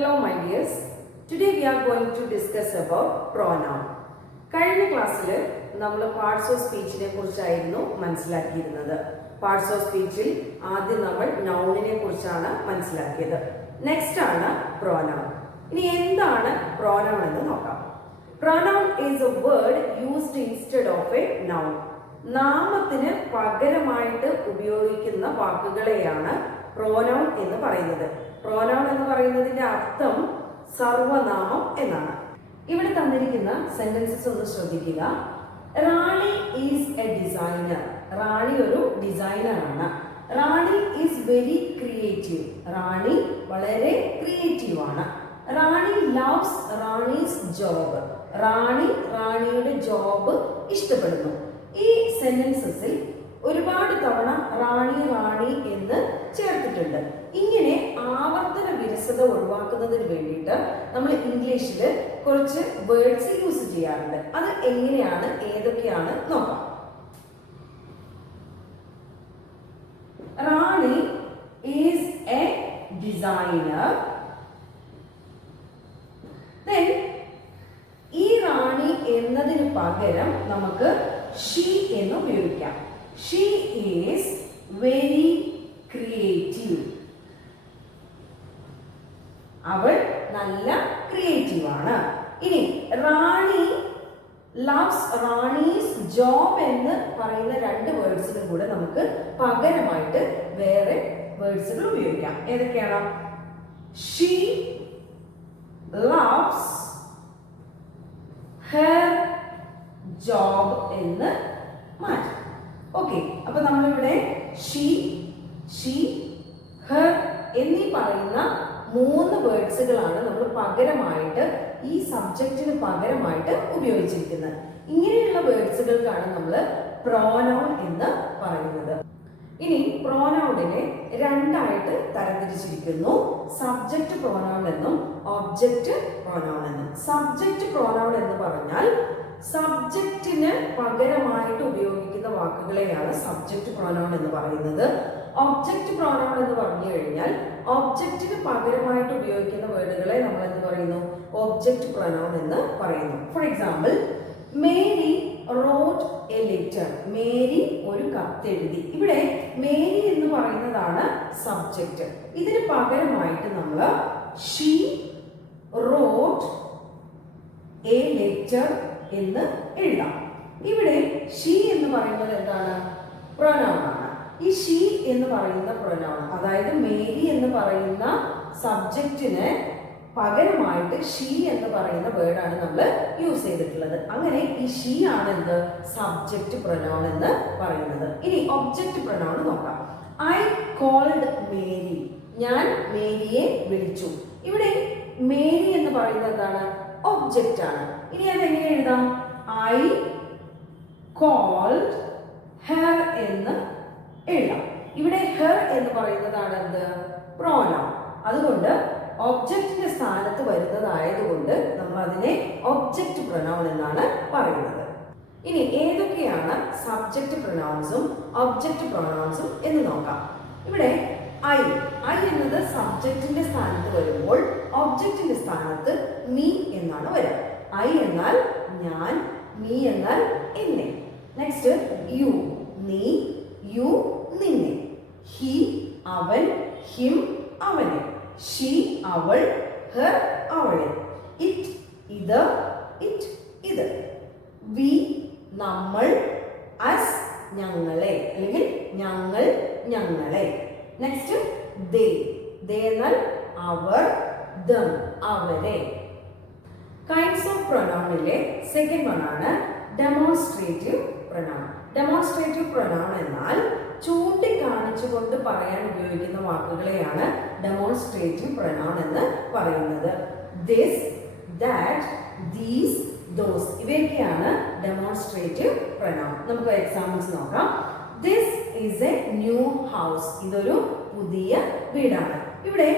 Hello my dears. Today we are going to discuss about pronoun. കഴിഞ്ഞ ക്ലാസ്സിൽ നമ്മൾ parts of സ്പീച്ചിനെ കുറിച്ചായിരുന്നു മനസ്സിലാക്കിയിരുന്നത്. Parts of സ്പീച്ചിൽ ആദ്യം നമ്മൾ നൗണിനെ കുറിച്ചാണ് മനസ്സിലാക്കിയത്. നെക്സ്റ്റ് ആണ് പ്രോനൗൺ. ഇനി എന്താണ് പ്രോനൗൺ എന്ന് നോക്കാം. Pronoun is A word used instead of A noun. നാമത്തിന് പകരമായിട്ട് ഉപയോഗിക്കുന്ന വാക്കുകളെയാണ് പ്രോനൗൺ എന്ന് പറയുന്നത്. പ്രോനൗൺ എന്ന് പറയുന്നതിന്റെ അർത്ഥം സർവനാമം എന്നാണ്. ഇവിടെ തന്നിരിക്കുന്ന സെന്റൻസസ് ഒന്ന് ശ്രദ്ധിക്കുക. റാണി ഈസ് എ ഡിസൈനർ. റാണി ഒരു ഡിസൈനർ ആണ്. റാണി ഈസ് വെരി ക്രിയേറ്റീവ്. റാണി വളരെ ക്രിയേറ്റീവ് ആണ്. റാണി ലവ്സ് റാണീസ് ജോബ്. റാണിയുടെ ജോബ് ഇഷ്ടപ്പെടുന്നു. ഈ സെന്റൻസസിൽ ഒരുപാട് തവണ റാണി എന്ന് ചേർത്തിട്ടുണ്ട്. ഇങ്ങനെ ആവർത്തന വിരസത ഒഴിവാക്കുന്നതിന് വേണ്ടിയിട്ട് നമ്മൾ ഇംഗ്ലീഷിൽ കുറച്ച് വേർഡ്സ് യൂസ് ചെയ്യാറുണ്ട്. അത് എങ്ങനെയാണ്, ഏതൊക്കെയാണ് നോക്കാം. റാണി ഈസ് എ ഡിസൈനർ. ഈ റാണി എന്നതിന് പകരം നമുക്ക് ഷീ എന്ന് ഉപയോഗിക്കാം. She is very creative. അവൾ നല്ല ക്രിയേറ്റീവ് ആണ്. ഇനി റാണി ലവ്സ് റാണീസ് ജോബ് എന്ന് പറയുന്ന രണ്ട് വേർഡ്സിനും കൂടെ നമുക്ക് പകരമായിട്ട് വേറെ വേർഡ്സുകൾ ഉപയോഗിക്കാം. ഏതൊക്കെയാണ്? ഷീ loves her job എന്ന് മാറ്റാം. ഓക്കെ, അപ്പൊ നമ്മളിവിടെ ഷീ ഹെർ എന്നീ പറയുന്ന മൂന്ന് വേർഡ്സുകളാണ് നമ്മൾ പകരമായിട്ട് ഈ സബ്ജക്റ്റിന് പകരമായിട്ട് ഉപയോഗിച്ചിരിക്കുന്നത്. ഇങ്ങനെയുള്ള വേർഡ്സുകൾക്കാണ് നമ്മൾ പ്രോനൗൺ എന്ന് പറയുന്നത്. ഇനി പ്രോനൗണിനെ രണ്ടായിട്ട് തരംതിരിച്ചിരിക്കുന്നു. സബ്ജക്റ്റ് പ്രോനൗൺ എന്നും ഒബ്ജക്റ്റ് പ്രോനൗൺ എന്നും. സബ്ജക്റ്റ് പ്രോനൗൺ എന്ന് പറഞ്ഞാൽ സബ്ജക്റ്റിന് പകരമായിട്ട് ഉപയോഗിക്കുന്ന വാക്കുകളെയാണ് സബ്ജക്റ്റ് പ്രോനൗൺ എന്ന് പറയുന്നത്. ഒബ്ജക്റ്റ് പ്രോനൗൺ എന്ന് പറഞ്ഞു കഴിഞ്ഞാൽ ഒബ്ജക്റ്റിന് പകരമായിട്ട് ഉപയോഗിക്കുന്ന വേർഡുകളെ നമ്മൾ എന്ത് പറയുന്നു? ഒബ്ജക്റ്റ് പ്രോനൗൺ എന്ന് പറയുന്നു. For example, Mary wrote a letter. Mary ഒരു കത്തെഴുതി. ഇവിടെ മേരി എന്ന് പറയുന്നതാണ് സബ്ജക്റ്റ്. ഇതിന് പകരമായിട്ട് നമ്മൾ ഷീ റോട്ട് എ ലെറ്റർ എന്ന് എഴുതാം. ഇവിടെ ഷീ എന്ന് പറയുന്നത് എന്താണ്? പ്രൊനൗൺ ആണ്. ഈ ഷീ എന്ന് പറയുന്ന പ്രൊനൗൺ, അതായത് മേരി എന്ന് പറയുന്ന സബ്ജക്റ്റിന് പകരമായിട്ട് ഷീ എന്ന് പറയുന്ന വേർഡാണ് നമ്മൾ യൂസ് ചെയ്തിട്ടുള്ളത്. അങ്ങനെ ഈ ഷീ ആണ് എന്ത്? സബ്ജക്റ്റ് പ്രൊനൗൺ എന്ന് പറയുന്നത്. ഇനി ഒബ്ജക്റ്റ് പ്രൊനൗൺ നോക്കാം. I called Mary. ഞാൻ മേരിയെ വിളിച്ചു. ഇവിടെ മേരി എന്ന് പറയുന്നത് എന്താണ്? ഒബ്ജക്റ്റ് ആണ്. ഇനി അത് എങ്ങനെ എഴുതാം? ഐ കോൾഡ് ഹെർ എന്ന് എഴുതാം. ഇവിടെ ഹെർ എന്ന് പറയുന്നതാണ് എന്ത്? പ്രോനൗൺ. അതുകൊണ്ട് ഒബ്ജക്റ്റിന്റെ സ്ഥാനത്ത് വരുന്നതായതുകൊണ്ട് നമ്മൾ അതിനെ ഒബ്ജക്റ്റ് പ്രൊനൗൺ എന്നാണ് പറയുന്നത്. ഇനി ഏതൊക്കെയാണ് സബ്ജക്റ്റ് പ്രൊനൗൺസും ഒബ്ജക്റ്റ് പ്രൊനൗൺസും എന്ന് നോക്കാം. ഇവിടെ ഐ എന്നത് സബ്ജക്റ്റിന്റെ സ്ഥാനത്ത് വരുമ്പോൾ ഒബ്ജക്റ്റിന്റെ സ്ഥാനത്ത് മീ എന്നാണ് വരിക. ഐ എന്നാൽ ഞാൻ, മീ എന്നാൽ എന്നെ. നെക്സ്റ്റ് യു, നീ, യു നിന്നെ. ഹി അവൻ, ഹിം അവനെ. ഷീ അവൾ, ഹെർ അവളെ. ഇറ്റ് ഇത്, ഇറ്റ് ഇത്. വി നമ്മൾ, അസ് ഞങ്ങളെ, അല്ലെങ്കിൽ ഞങ്ങൾ ഞങ്ങളെ. നെക്സ്റ്റ് ദേ എന്നാൽ അവർ, ദം അവരെ. കൈൻഡ്സ് ഓഫ് പ്രൊനൗണിലെ സെക്കൻഡ് വൺ ആണ് ഡെമോൺസ്ട്രേറ്റീവ് പ്രൊനൗൺ. ഡെമോൺസ്ട്രേറ്റീവ് പ്രൊനൗൺ എന്നാൽ ചൂണ്ടിക്കാണിച്ചുകൊണ്ട് പറയാൻ ഉപയോഗിക്കുന്ന വാക്കുകളെയാണ് ഡെമോൺസ്ട്രേറ്റീവ് പ്രൊനൗൺ എന്ന് പറയുന്നത്. ദിസ്, ദാറ്റ്, ദീസ്, ദോസ് ഇവയൊക്കെയാണ് ഡെമോൺസ്ട്രേറ്റീവ് പ്രൊനൗൺ. നമുക്ക് എക്സാമ്പിൾസ് നോക്കാം. This is A new house. ഇതൊരു പുതിയ വീടാണ്. ഇവിടെ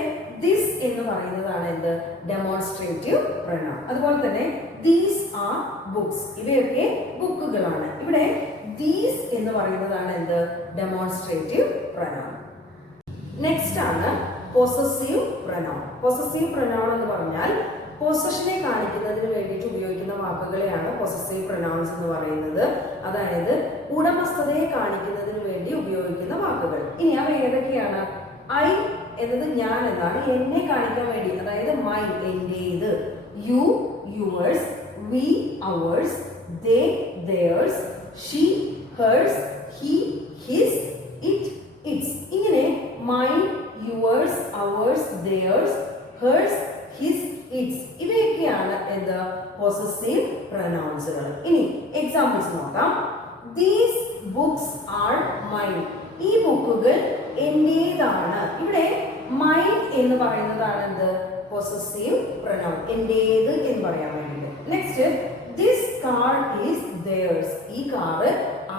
ദിസ് എന്ന് പറയുന്നതാണ് എന്ത്? Demonstrative pronoun. അതുപോലെ തന്നെ ദീസ് ആർ ബുക്സ്. ഇവയൊക്കെ ബുക്കുകളാണ്. ഇവിടെ ദീസ് എന്ന് പറയുന്നതാണ് എന്ത്? Demonstrative pronoun. നെക്സ്റ്റ് ആണ് പൊസസീവ് പ്രനൗൺ. പൊസസീവ് പ്രനൗൺ എന്ന് പറഞ്ഞാൽ പൊസഷനെ കാണിക്കുന്നതിന് വേണ്ടിയിട്ട് ഉപയോഗിക്കുന്ന വാക്കുകളെയാണ് പൊസസീവ് പ്രനൗൺസ് എന്ന് പറയുന്നത്. അതായത് ഉടമസ്ഥതയെ കാണിക്കുന്നതിന് വേണ്ടി ഉപയോഗിക്കുന്ന വാക്കുകൾ. ഇനി അവ ഏതൊക്കെയാണ്? ഐ എന്നത് ഞാൻ എന്നാണ്, എന്നെ കാണിക്കാൻ വേണ്ടി, അതായത് മൈ എന്റേത്, you yours, we ours, they theirs, she hers, he his, it its. ഇങ്ങനെ mine, yours, ours, theirs, hers, his, its ഇവയൊക്കെയാണ് എന്ത്? പൊസസീവ് പ്രൊനൗൺസുകൾ. ഇനി എക്സാമ്പിൾസ് നോക്കാം. These books are mine. ഈ ബുക്കുകൾ എന്റേതാണ്. ഇവിടെ മൈൻ എന്ന് പറയുന്നതാണ് എന്ത്? പൊസസീവ് പ്രൊനൗൺ, എന്റേത് എന്ന് പറയാൻ വേണ്ടിയിട്ട്. Next, this car is theirs. ഈ കാറ്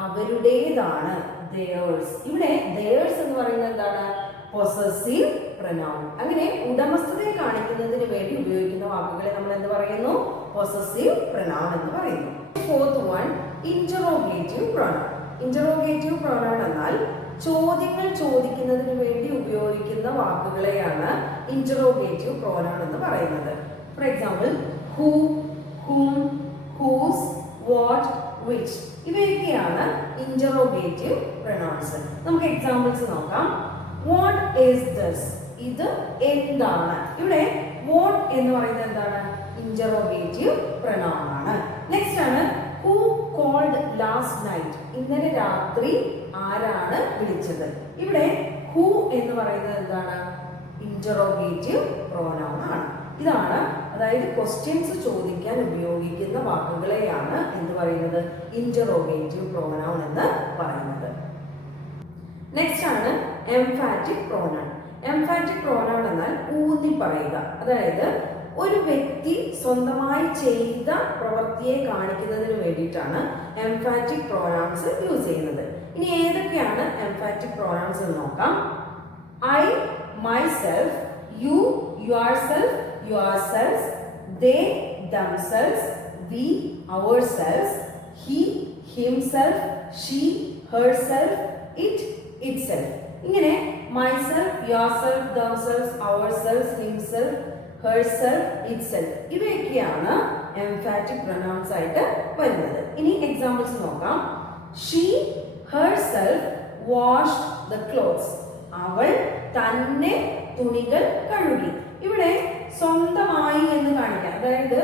അവരുടേതാണ്, theirs. ഇവിടെ theirs എന്ന് പറയുന്നത് എന്താണ്? Possessive pronoun. അങ്ങനെ ഉടമസ്ഥതയെ കാണിക്കുന്നതിന് വേണ്ടി ഉപയോഗിക്കുന്ന വാക്കുകളെ നമ്മൾ എന്ത് പറയുന്നു? പൊസസീവ് പ്രൊനൗൺ എന്ന് പറയുന്നു. Fourth one, interrogative pronoun. Interrogative pronoun എന്നാൽ ചോദ്യങ്ങൾ ചോദിക്കുന്നതിന് വേണ്ടി ഉപയോഗിക്കുന്ന വാക്കുകളെയാണ് ഇന്ററോഗേറ്റീവ് പ്രൊനൗൺ എന്ന് പറയുന്നത്. For example, who, whom, whose, what, which ഇവയൊക്കെയാണ് ഇന്ററോഗേറ്റീവ് പ്രൊനൗൺസ്. നമുക്ക് എക്സാമ്പിൾസ് നോക്കാം. What is this? ഇത് എന്താണ്? ഇവിടെ what എന്ന് പറയുന്നത് എന്താണ്? ഇന്ററോഗേറ്റീവ് പ്രൊനൗൺ ആണ്. നെക്സ്റ്റ് ആണ് who called last night? ഇന്നലെ രാത്രി ആരാണ് വിളിച്ചത്? ഇവിടെ who എന്ന് പറയുന്നത് എന്താണ്? ഇന്ററോഗേറ്റീവ് പ്രൊനൗൺ ആണ്. ഇതാണ്, അതായത് ക്വസ്റ്റ്യൻസ് ചോദിക്കാൻ ഉപയോഗിക്കുന്ന വാക്കുകളെയാണ് എന്ത് പറയുന്നത്? ഇന്ററോഗേറ്റീവ് പ്രൊനൗൺ എന്ന് പറയുന്നത്. നെക്സ്റ്റ് ആണ് എംഫാറ്റിക് പ്രൊനൗൺ. എംഫാറ്റിക് പ്രൊനൗൺ എന്നാൽ ഊന്നി പറയുക. അതായത് ഒരു വ്യക്തി സ്വന്തമായി ചെയ്ത പ്രവൃത്തിയെ കാണിക്കുന്നതിന് വേണ്ടിയിട്ടാണ് എംഫാറ്റിക് പ്രൊനൗൺസ് യൂസ് ചെയ്യുന്നത്. ഇനി ഏതൊക്കെയാണ് എംഫാറ്റിക് പ്രൊനൗൺസ് എന്ന് നോക്കാം. I, myself, you, yourself, yourselves, they, themselves, we, ourselves, he, himself, she, herself, it, itself. ഇങ്ങനെ myself, yourself, themselves, ourselves, himself, herself, itself ഇവയൊക്കെയാണ് എംഫാറ്റിക് പ്രൊനൗൺസ് ആയിട്ട് വരുന്നത്. ഇനി എക്സാമ്പിൾസ് നോക്കാം. She herself washed the clothes. അവൾ തന്നെ തുണികൾ കഴുകി. ഇവിടെ സ്വന്തമായി എന്ന് കാണിക്കാം, അതായത്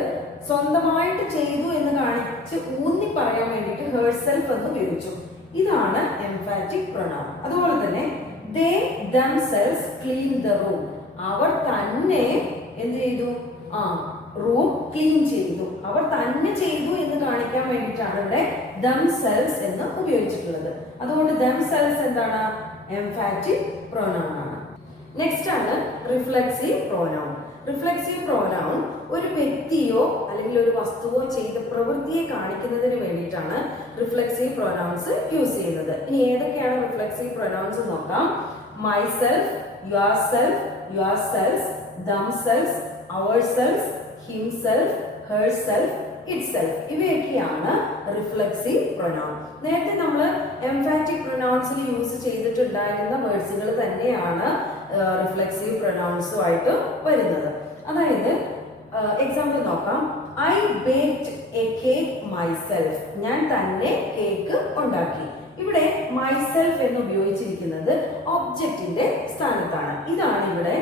സ്വന്തമായിട്ട് ചെയ്തു എന്ന് കാണിച്ച് ഊന്നി പറയാൻ വേണ്ടിയിട്ട് ഹെർസെൽഫ് എന്ന് ഉപയോഗിച്ചു. ഇതാണ് എംഫാറ്റിക് പ്രൊനൗൺ. അതുപോലെ തന്നെ they themselves clean the room. അവർ തന്നെ എന്ത് ചെയ്തു? റൂം ക്ലീൻ ചെയ്തു. അവർ തന്നെ ചെയ്തു എന്ന് കാണിക്കാൻ വേണ്ടിയിട്ടാണ് ഇവിടെ themselves എന്ന് ഉപയോഗിച്ചിട്ടുള്ളത്. അതുകൊണ്ട് themselves എന്താണ്? എംഫാറ്റിക് പ്രൊനൗൺ ആണ്. നെക്സ്റ്റ് ആണ് റിഫ്ലെക്സീവ് പ്രൊനൗൺ. റിഫ്ലെക്സീവ് പ്രൊനൗൺ ഒരു വ്യക്തിയോ അല്ലെങ്കിൽ ഒരു വസ്തുവോ ചെയ്ത പ്രവൃത്തിയെ കാണിക്കുന്നതിന് വേണ്ടിയിട്ടാണ് റിഫ്ലെക്സീവ് പ്രൊനൗൺസ് യൂസ് ചെയ്യുന്നത്. ഇനി ഏതൊക്കെയാണ് റിഫ്ലെക്സീവ് പ്രൊനൗൺസ് നോക്കാം. Myself, yourself, yourselves, themselves, ourselves, himself, herself, itself ഇവയൊക്കെയാണ് റിഫ്ലെക്സീവ് പ്രൊനൗൺ. നേരത്തെ നമ്മൾ എംഫാറ്റിക് പ്രൊനൗൺസിൽ യൂസ് ചെയ്തിട്ടുണ്ടായിരുന്ന വേർഡ്സുകൾ തന്നെയാണ് റിഫ്ലെക്സീവ് പ്രൊനൗൺസുമായിട്ട് വരുന്നത്. അതായത് എക്സാമ്പിൾ നോക്കാം. I baked A cake myself. ഞാൻ തന്നെ കേക്ക് ഉണ്ടാക്കി. ഇവിടെ മൈസെൽഫ് എന്ന് ഉപയോഗിച്ചിരിക്കുന്നത് ഒബ്ജക്റ്റിന്റെ സ്ഥാനത്താണ്. ഇതാണ് ഇവിടെ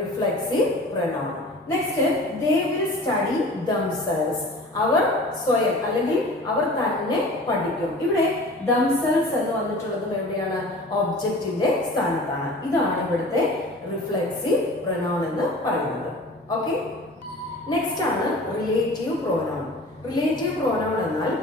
reflexive pronoun. Next, they will study themselves. അവർ സ്വയം അല്ലെങ്കിൽ അവർ തന്നെ പഠിക്കും. ഇവിടെ themselves എന്ന് വന്നിട്ടുള്ളത് എവിടെയാണ്? ഒബ്ജക്റ്റിന്റെ സ്ഥാനത്താണ്. ഇതാണ് ഇവിടുത്തെ റിഫ്ലെക്സീവ് പ്രൊനൗൺ എന്ന് പറയുന്നത്. ഓക്കെ, നെക്സ്റ്റ് ആണ് റിലേറ്റീവ് പ്രൊനൗൺ. റിലേറ്റീവ് പ്രൊനൗൺ എന്നാൽ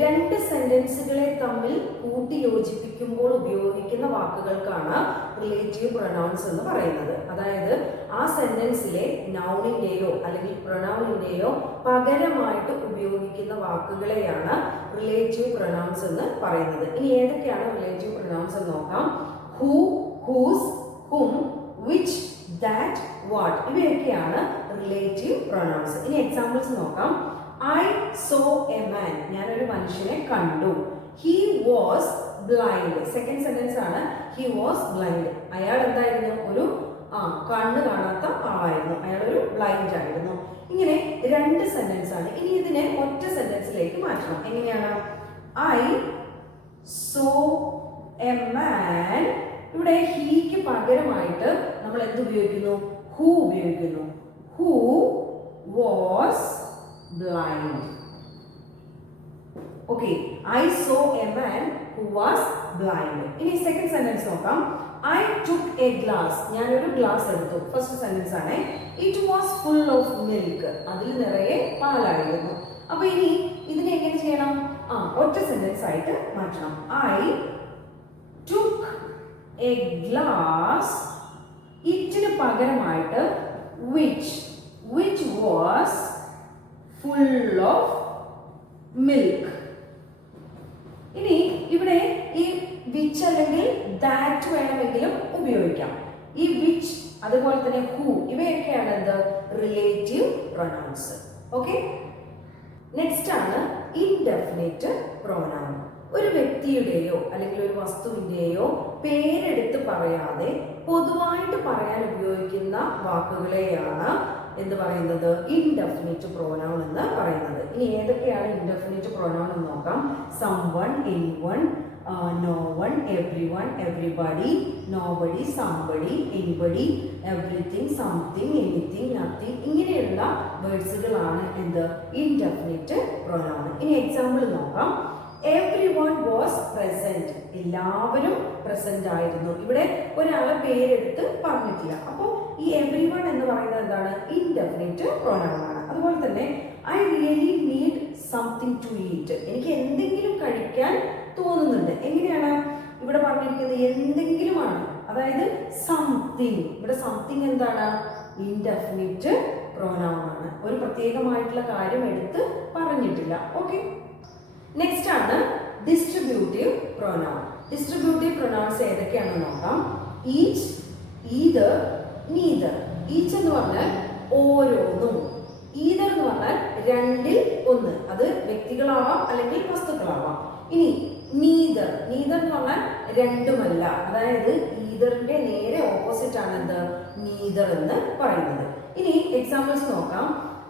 രണ്ട് സെന്റൻസുകളെ തമ്മിൽ കൂട്ടി യോജിപ്പിക്കുമ്പോൾ ഉപയോഗിക്കുന്ന വാക്കുകൾക്കാണ് റിലേറ്റീവ് പ്രൊനൗൺസ് എന്ന് പറയുന്നത്. അതായത് ആ സെന്റൻസിലെ നൗണിന്റെയോ അല്ലെങ്കിൽ പ്രൊനൗണിന്റെയോ പകരമായിട്ട് ഉപയോഗിക്കുന്ന വാക്കുകളെയാണ് റിലേറ്റീവ് പ്രൊനൗൺസ് എന്ന് പറയുന്നത്. ഇനി ഏതൊക്കെയാണ് റിലേറ്റീവ് പ്രൊനൗൺസ് എന്ന് നോക്കാം. Who, whose, whom, which, that, what ഇവയൊക്കെയാണ് റിലേറ്റീവ് പ്രൊനൗൺസ്. ഇനി എക്സാമ്പിൾസ് നോക്കാം. I saw a man. ഞാനൊരു മനുഷ്യനെ കണ്ടു. He was blind. Second sentence ആണ് he was blind. അയാൾ എന്തായിരുന്നു? ഒരു കണ്ണ് കാണാത്ത ആളായിരുന്നു, അയാളൊരു ബ്ലൈൻഡ് ആയിരുന്നു. ഇങ്ങനെ രണ്ട് സെന്റൻസ് ആണ്. ഇനി ഇതിനെ ഒറ്റ സെന്റൻസിലേക്ക് മാറ്റണം. എങ്ങനെയാണ്? I so a man. ഇവിടെ ഹീക്ക് പകരമായിട്ട് നമ്മൾ എന്ത് ഉപയോഗിക്കുന്നു? ഹൂ ഉപയോഗിക്കുന്നു. Who was blind. Okay, I so a man who was blind. ഇനി സെക്കൻഡ് സെന്റൻസ് നോക്കാം. I took a glass. ഞാനൊരു ഗ്ലാസ് എടുത്തു. ഫസ്റ്റ് സെന്റൻസ് ആണ്. It was full of milk. അതിൽ നിറയെ പാലായിരുന്നു. അപ്പൊ ഇനി ഇതിനെ എങ്ങനെ ചെയ്യണം? ഒറ്റ സെന്റൻസ് ആയിട്ട് മാറ്റണം. I took a glass. ഇറ്റിന് പകരമായിട്ട് which was full of milk. ഇനി ഇവിടെ ഈ വിച്ച് അല്ലെങ്കിൽ ദാറ്റ് വേണമെങ്കിലും ഉപയോഗിക്കാം. ഈ വിച്ച് അതുപോലെ തന്നെ ഹൂ ഇവയൊക്കെയാണ് എന്ത്? Relative pronouns. ഓക്കെ, നെക്സ്റ്റ് ആണ് ഇൻഡെഫിനിറ്റ് പ്രൊനൗൺ. ഒരു വ്യക്തിയുടെയോ അല്ലെങ്കിൽ ഒരു വസ്തുവിന്റെയോ പേരെടുത്ത് പറയാതെ പൊതുവായിട്ട് പറയാൻ ഉപയോഗിക്കുന്ന വാക്കുകളെയാണ് എന്ത് പറയുന്നത്? ഇൻഡെഫിനിറ്റ് പ്രോനൗൺ എന്ന് പറയുന്നത്. ഇനി ഏതൊക്കെയാണ് ഇൻഡെഫിനിറ്റ് പ്രോനൗൺ എന്ന് നോക്കാം. Someone, anyone, no one, everyone, everybody, nobody, somebody, anybody, everything, something, anything, nothing. ഇങ്ങനെയുള്ള വേർഡ്സുകളാണ് എന്ത്? Indefinite pronoun. ഇനി എക്സാമ്പിൾ നോക്കാം. everyone was present. എല്ലാവരും പ്രസന്റ് ആയിരുന്നു. ഇവിടെ ഒരാളെ പേരെടുത്ത് പറഞ്ഞിട്ടില്ല. അപ്പോൾ ഈ everyone എന്ന് പറയുന്നത് എന്താണ്? ഇൻഡെഫിനിറ്റ് പ്രോനൗൺ ആണ്. അതുപോലെ തന്നെ I really need something to eat. എനിക്ക് എന്തെങ്കിലും കഴിക്കാൻ തോന്നുന്നുണ്ട്. എങ്ങനെയാണ് ഇവിടെ പറഞ്ഞിരിക്കുന്നത്? എന്തെങ്കിലുമാണ്, അതായത് സംതിങ്. ഇവിടെ സംതിങ് എന്താണ്? ഇൻഡെഫിനിറ്റ് പ്രോനൗൺ ആണ്. ഒരു പ്രത്യേകമായിട്ടുള്ള കാര്യം എടുത്ത് പറഞ്ഞിട്ടില്ല. ഓക്കെ, നെക്സ്റ്റ് ആണ് ഡിസ്ട്രിബ്യൂട്ടീവ് പ്രൊനൗൺ. ഡിസ്ട്രിബ്യൂട്ടീവ് പ്രൊനൗൺസ് ഏതൊക്കെയാണെന്ന് നോക്കാം. Each, ether, neither. ഈച്ച് എന്ന് പറഞ്ഞാൽ ഓരോന്നും. ഈതർ എന്ന് പറഞ്ഞാൽ രണ്ടിൽ ഒന്ന്. അത് വ്യക്തികളാവാം അല്ലെങ്കിൽ വസ്തുക്കളാവാം. ഇനി നീതർ, നീതർ എന്ന് പറഞ്ഞാൽ രണ്ടുമല്ല. അതായത് ഈതറിന്റെ നേരെ ഓപ്പോസിറ്റ് ആണ് എന്ത്? നീതർ എന്ന് പറയുന്നത്. ഇനി എക്സാമ്പിൾസ് നോക്കാം.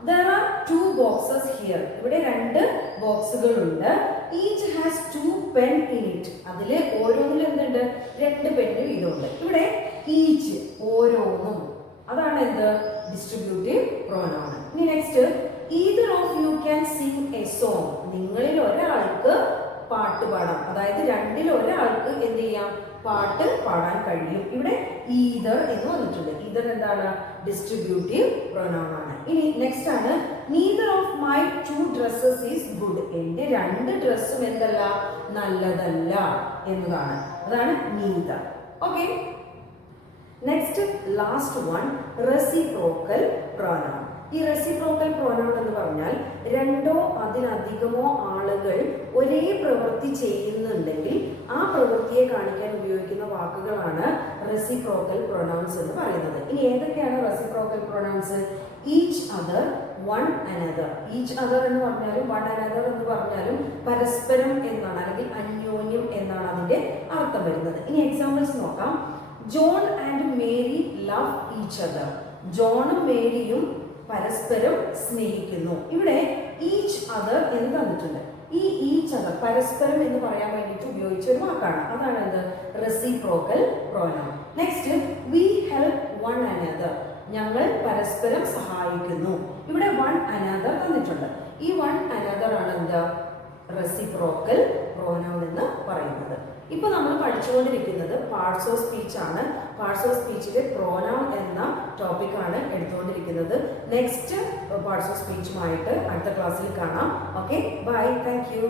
There are two boxes here. ഇവിടെ രണ്ട് ബോക്സുകളുണ്ട്. Each has two pen in it. അതിൽ ഓരോന്നിലും എന്തുണ്ട്? രണ്ട് പെന്ന് വീതമുണ്ട്. ഇവിടെ ഈച്ച് ഓരോന്നും, അതാണ് എന്ത്? Distributive pronoun. ഇനി next, either of you can sing a song. നിങ്ങളിൽ ഒരാൾക്ക് പാട്ട് പാടാം. അതായത് രണ്ടിൽ ഒരാൾക്ക് എന്ത് ചെയ്യാം? പാട്ട് പാടാൻ കഴിയും. ഇവിടെ ഈതർ എന്ന് വന്നിട്ടുണ്ട്. ഈതർ എന്താണ്? ഡിസ്ട്രിബ്യൂട്ടീവ് പ്രൊനൗൺ ആണ്. ഇനി നെക്സ്റ്റ് ആണ് neither of my two dresses is good. എന്റെ രണ്ട് ഡ്രസ്സും എന്തല്ല? നല്ലതല്ല എന്നതാണ്. അതാണ് neither. Okay, next last one, reciprocal pronoun. ഈ റെസിപ്രോക്കൽ പ്രൊനൗൺ എന്ന് പറഞ്ഞാൽ രണ്ടോ അതിലധികമോ ആളുകൾ ഒരേ പ്രവൃത്തി ചെയ്യുന്നുണ്ടെങ്കിൽ ആ പ്രവൃത്തിയെ കാണിക്കാൻ ഉപയോഗിക്കുന്ന വാക്കുകളാണ് റെസിപ്രോക്കൽ പ്രൊനൗൺസ് എന്ന് പറയുന്നത്. ഇനി ഏതൊക്കെയാണ് reciprocal pronouns? Each other, one another. Each other എന്ന് പറഞ്ഞാലും വൺ അനദർ എന്ന് പറഞ്ഞാലും പരസ്പരം എന്നാണ്, അല്ലെങ്കിൽ അന്യോന്യം എന്നാണ് അതിന്റെ അർത്ഥം വരുന്നത്. ഇനി എക്സാമ്പിൾസ് നോക്കാം. John and Mary love each other. ജോണും മേരിയും പരസ്പരം സ്നേഹിക്കുന്നു. ഇവിടെ ഈച്ച് അതർ എന്ന് തന്നിട്ടുണ്ട്. ഈ ഈച്ച് അതർ പരസ്പരം എന്ന് പറയാൻ വേണ്ടിയിട്ട് ഉപയോഗിച്ച ഒരു വാക്കാണ്. അതാണ് എന്ത്? Reciprocal pronoun. Next, we help one another. ഞങ്ങൾ പരസ്പരം സഹായിക്കുന്നു. ഇവിടെ വൺ അനദർ തന്നിട്ടുണ്ട്. ഈ വൺ അനദർ ആണ് എന്താ? റെസിപ്രോക്കൽ പ്രോനൗൺ എന്ന് പറയുന്നത്. ഇപ്പൊ നമ്മൾ പഠിച്ചുകൊണ്ടിരിക്കുന്നത് പാർട്സ് ഓഫ് സ്പീച്ച് ആണ്. പാർട്സ് ഓഫ് സ്പീച്ചിലെ പ്രോനൗൺ എന്ന ടോപ്പിക്കാണ് എടുത്തുകൊണ്ടിരിക്കുന്നത്. നെക്സ്റ്റ് പാർട്സ് ഓഫ് സ്പീച്ചുമായിട്ട് അടുത്ത ക്ലാസ്സിൽ കാണാം. Okay, bye, thank U.